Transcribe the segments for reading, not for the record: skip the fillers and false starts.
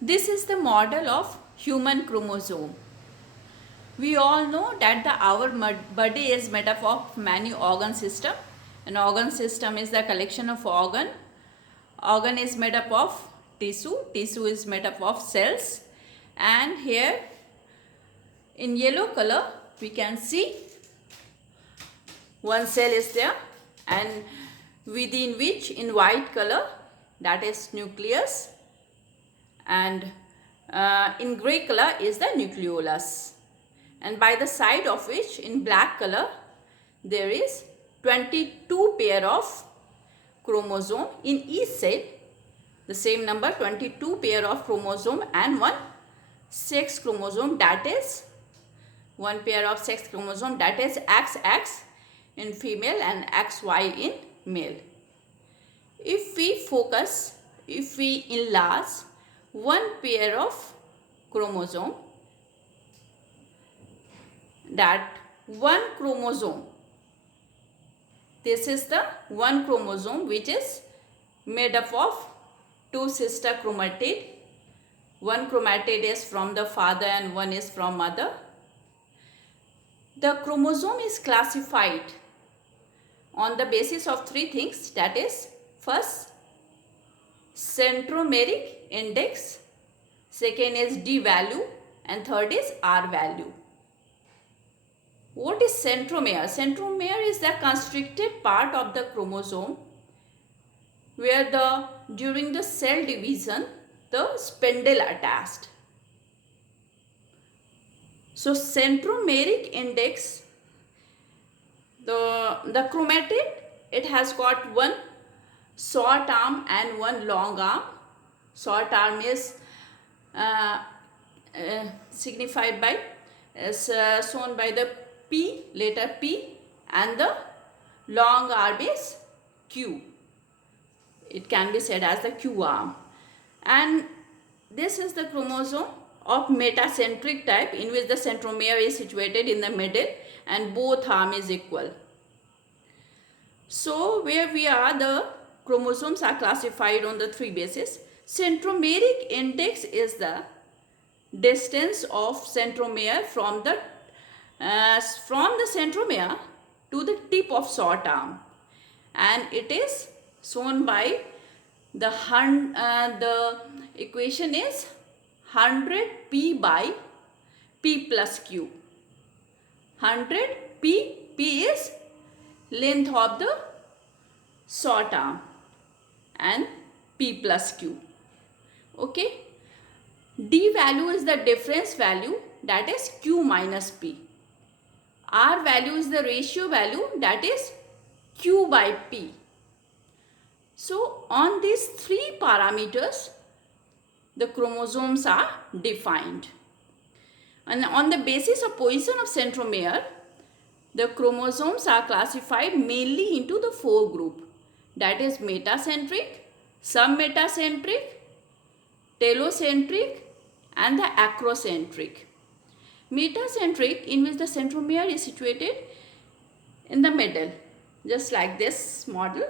This is the model of human chromosome. We all know that our body is made up of many organ system. An organ system is the collection of organ. Organ is made up of tissue. Tissue is made up of cells. And here in yellow color we can see one cell is there, and within which in white color that is nucleus, and in gray color is the nucleolus, and by the side of which in black color there is 22 pair of chromosome in each cell, the same number 22 pair of chromosome, and one sex chromosome, that is one pair of sex chromosome, that is XX in female and XY in male. If we enlarge one pair of chromosome, that one chromosome, this is the one chromosome which is made up of two sister chromatid. One chromatid is from the father and one is from mother. The chromosome is classified on the basis of three things, that is first Centromeric Index, second is D value, and third is R value. What is centromere? Centromere is the constricted part of the chromosome where during the cell division the spindle attached. So centromeric index, the chromatid, it has got one short arm and one long arm. Short arm is signified by, shown by the P, letter P, and the long arm is Q. It can be said as the Q arm. And this is the chromosome of metacentric type, in which the centromere is situated in the middle and both arm is equal. So where we are, the chromosomes are classified on the three bases. Centromeric index is the distance of centromere from the centromere to the tip of short arm, and it is shown by the equation is 100 P by P plus Q. 100 P is length of the short arm and P plus Q. Okay. D value is the difference value, that is Q minus P. R value is the ratio value, that is Q by P. So on these three parameters the chromosomes are defined, and on the basis of position of centromere the chromosomes are classified mainly into the four groups, that is metacentric, submetacentric, telocentric, and the acrocentric. Metacentric, in which the centromere is situated in the middle, just like this model,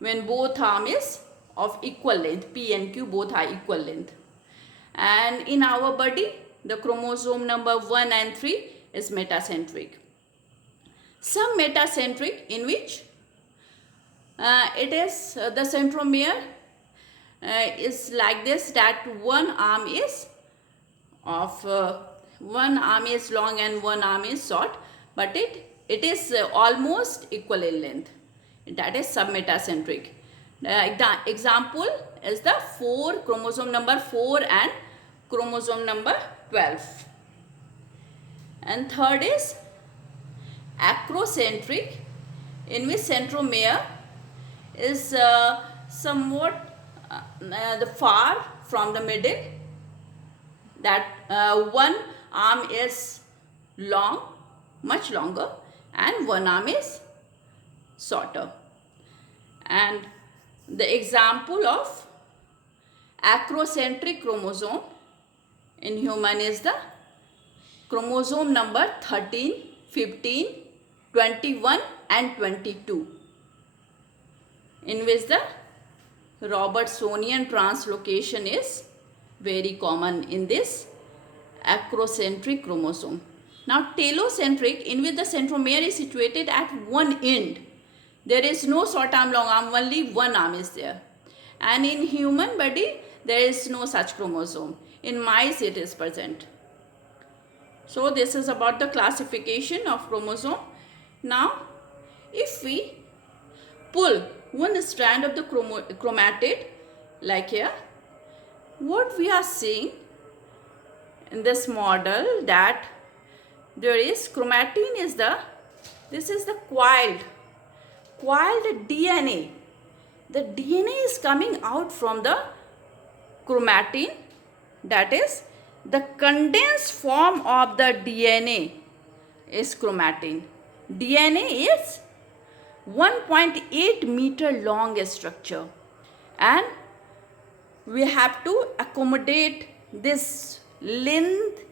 when both arm is of equal length, P and Q both are equal length. And in our body the chromosome number 1 and 3 is metacentric. Submetacentric, in which it is the centromere is like this, that one arm is long and one arm is short, but it is almost equal in length, that is submetacentric. The example is the chromosome number 4 and chromosome number 12. And third is acrocentric, in which centromere is somewhat far from the middle, that one arm is long, much longer, and one arm is shorter. And the example of acrocentric chromosome in human is the chromosome number 13, 15, 21 and 22, in which the Robertsonian translocation is very common in this acrocentric chromosome. Now telocentric, in which the centromere is situated at one end. There is no short arm, long arm, only one arm is there. And in human body, there is no such chromosome. In mice, it is present. So this is about the classification of chromosome. Now, if we pull one strand of the chromatid, like here, what we are seeing in this model, that there is chromatin is the, this is the coiled DNA. The DNA is coming out from the chromatin, that is the condensed form of the DNA is chromatin. DNA is 1.8 meter long structure, and we have to accommodate this lengthy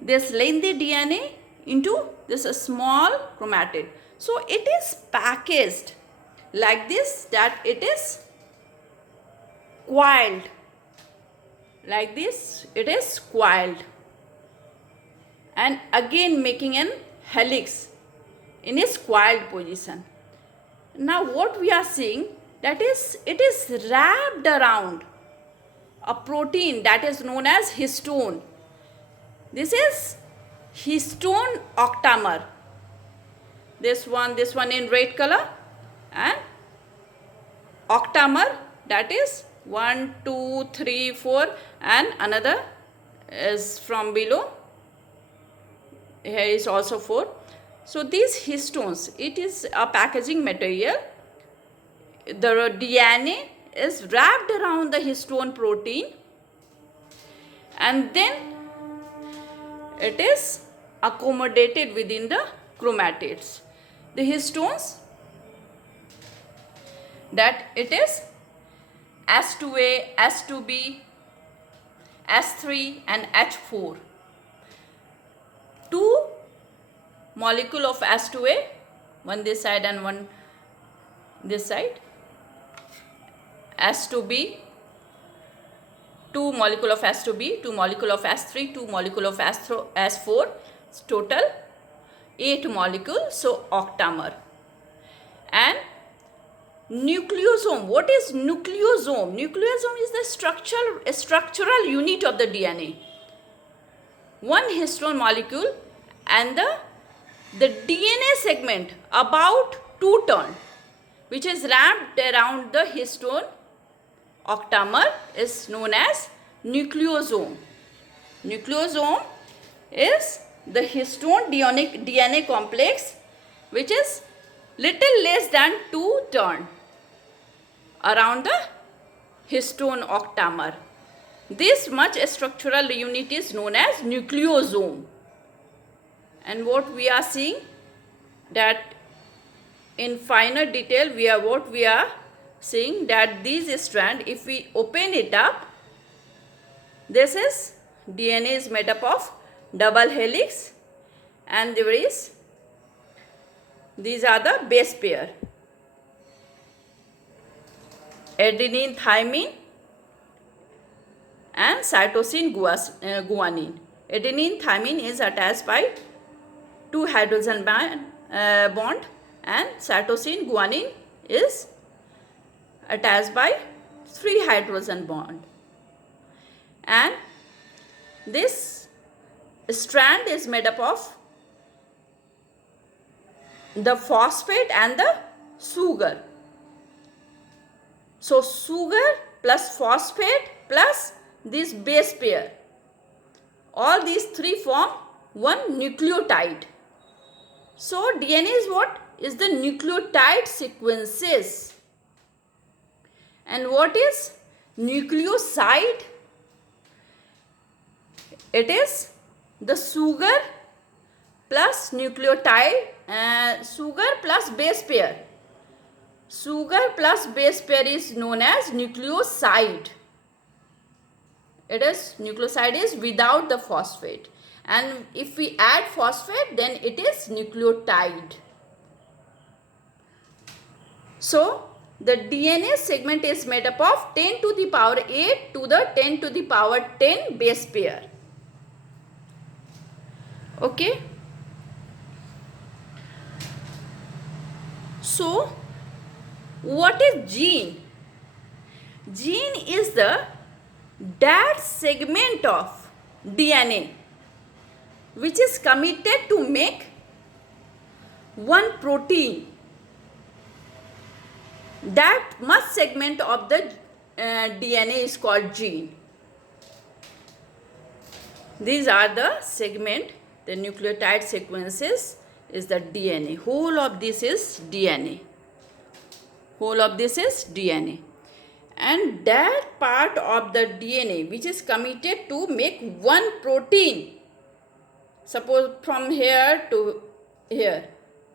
DNA into this small chromatid. So it is packaged like this, that it is coiled. Like this, it is coiled, and again making an helix in its coiled position. Now what we are seeing, that is, it is wrapped around a protein that is known as histone. This is histone octamer. This one in red color, and octamer, that is 1, 2, 3, 4, and another is from below. Here is also 4. So these histones, it is a packaging material. The DNA is wrapped around the histone protein, and then it is accommodated within the chromatids. The histones, that it is S2A, S2B, S3 and H4. 2 molecule of S2A, one this side and one this side. S2B, 2 molecule of S2B, 2 molecule of S3, 2 molecule of S4, total 8 molecules, so octamer. And nucleosome. What is nucleosome? Nucleosome is the structural unit of the DNA. One histone molecule, and the DNA segment about 2 turn, which is wrapped around the histone octamer, is known as nucleosome. Nucleosome is the histone DNA complex, which is little less than 2 turn around the histone octamer. This much structural unit is known as nucleosome. And what we are seeing, that in finer detail, we are seeing that these strand, if we open it up, this is DNA is made up of double helix, and there is, these are the base pair, adenine, thymine and cytosine, guanine. Adenine, thymine is attached by 2 hydrogen bond, and cytosine, guanine is attached by 3 hydrogen bond. And this strand is made up of the phosphate and the sugar. So sugar plus phosphate plus this base pair, all these 3 form one nucleotide. So DNA is what? Is the nucleotide sequences. And what is nucleoside? It is the sugar plus nucleotide, sugar plus base pair. Sugar plus base pair is known as nucleoside. It is, nucleoside is without the phosphate, and if we add phosphate, then it is nucleotide. So the DNA segment is made up of 10 to the power 8 to the 10 to the power 10 base pair. Okay. So, what is gene? Gene is that segment of DNA which is committed to make one protein. That much segment of the DNA is called gene. These are the segment, the nucleotide sequences is the DNA. Whole of this is DNA. Whole of this is DNA. And that part of the DNA which is committed to make one protein, suppose from here to here,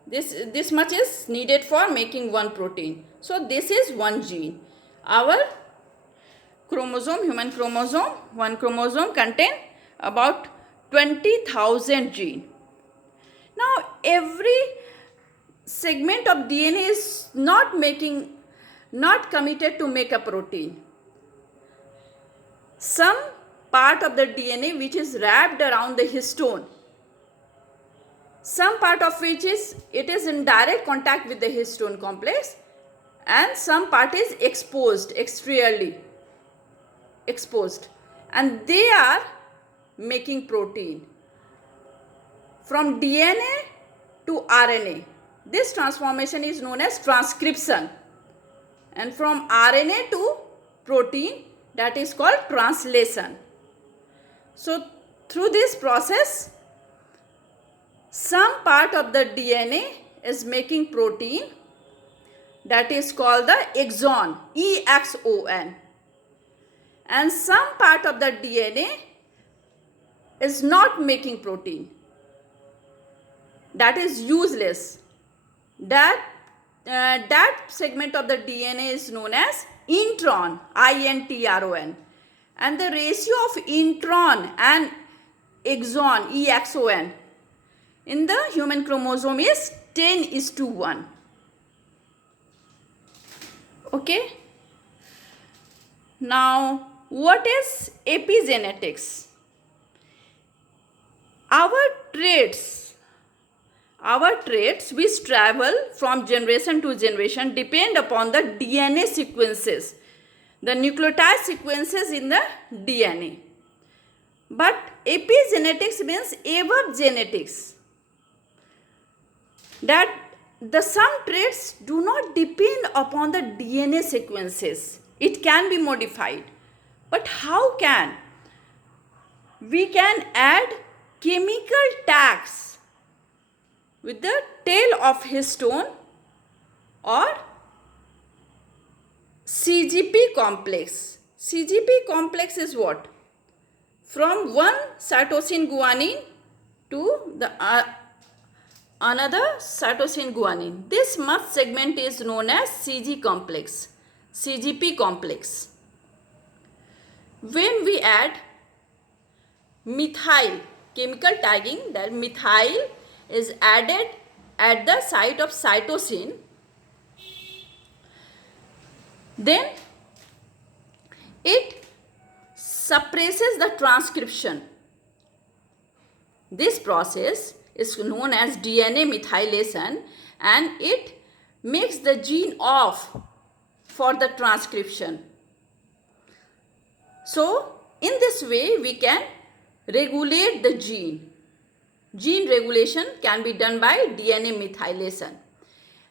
this much is needed for making one protein. So this is one gene. Our chromosome, human chromosome, one chromosome contain about 20,000 genes. Now every segment of DNA is not committed to make a protein. Some part of the DNA which is wrapped around the histone, some part of which is in direct contact with the histone complex, and some part is exposed, exteriorly exposed, and they are making protein. From DNA to RNA, this transformation is known as transcription, and from RNA to protein, that is called translation. So through this process, some part of the DNA is making protein, that is called the exon, EXON, and some part of the DNA is not making protein, that is useless. That segment of the DNA is known as intron, INTRON, and the ratio of intron and exon, EXON, in the human chromosome is 10:1. Okay. Now, what is epigenetics? Our traits which travel from generation to generation depend upon the DNA sequences, the nucleotide sequences in the DNA. But epigenetics means above genetics, that some traits do not depend upon the DNA sequences. It can be modified. But how can? We can add chemical tags with the tail of histone or CGP complex. CGP complex is what? From one cytosine guanine to the another cytosine guanine. This much segment is known as CG complex, CGP complex. When we add methyl, chemical tagging, that methyl is added at the site of cytosine, then it suppresses the transcription. This process is known as DNA methylation, and it makes the gene off for the transcription. So, in this way, we can regulate the gene. Gene regulation can be done by DNA methylation.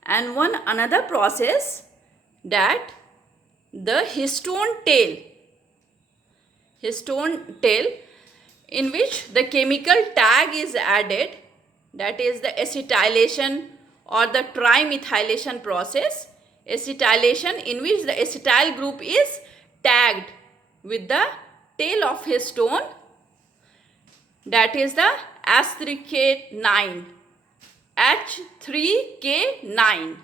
And one another process, that the histone tail in which the chemical tag is added, that is the acetylation or the trimethylation process. Acetylation, in which the acetyl group is tagged with the tail of histone, that is the H3K9, H3K9.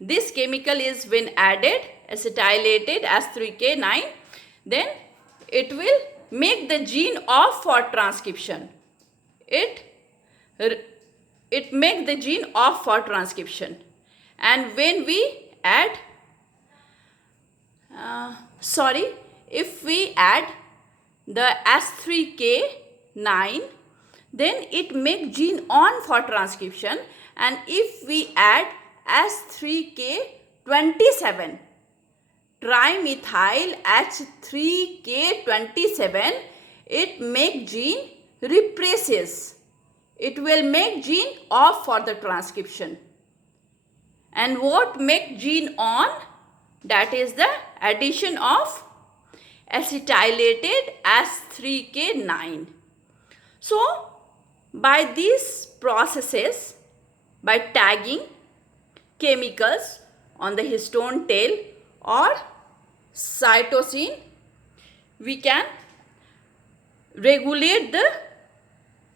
This chemical is when added, acetylated H3K9, then it will make the gene off for transcription. It makes the gene off for transcription. And when we add sorry, if we add the S3K9, then it makes gene on for transcription, and if we add S3K27, trimethyl H3K27, it make gene represses. It will make gene off for the transcription. And what make gene on? That is the addition of acetylated S3K9. So, by these processes, by tagging chemicals on the histone tail or cytosine, we can regulate the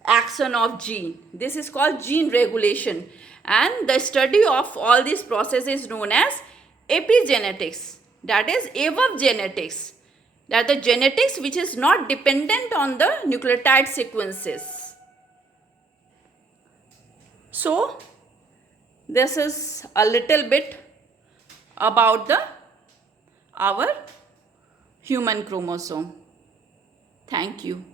action of gene. This is called gene regulation, and the study of all these processes is known as epigenetics, that is above genetics, that the genetics which is not dependent on the nucleotide sequences. So this is a little bit about our human chromosome. Thank you.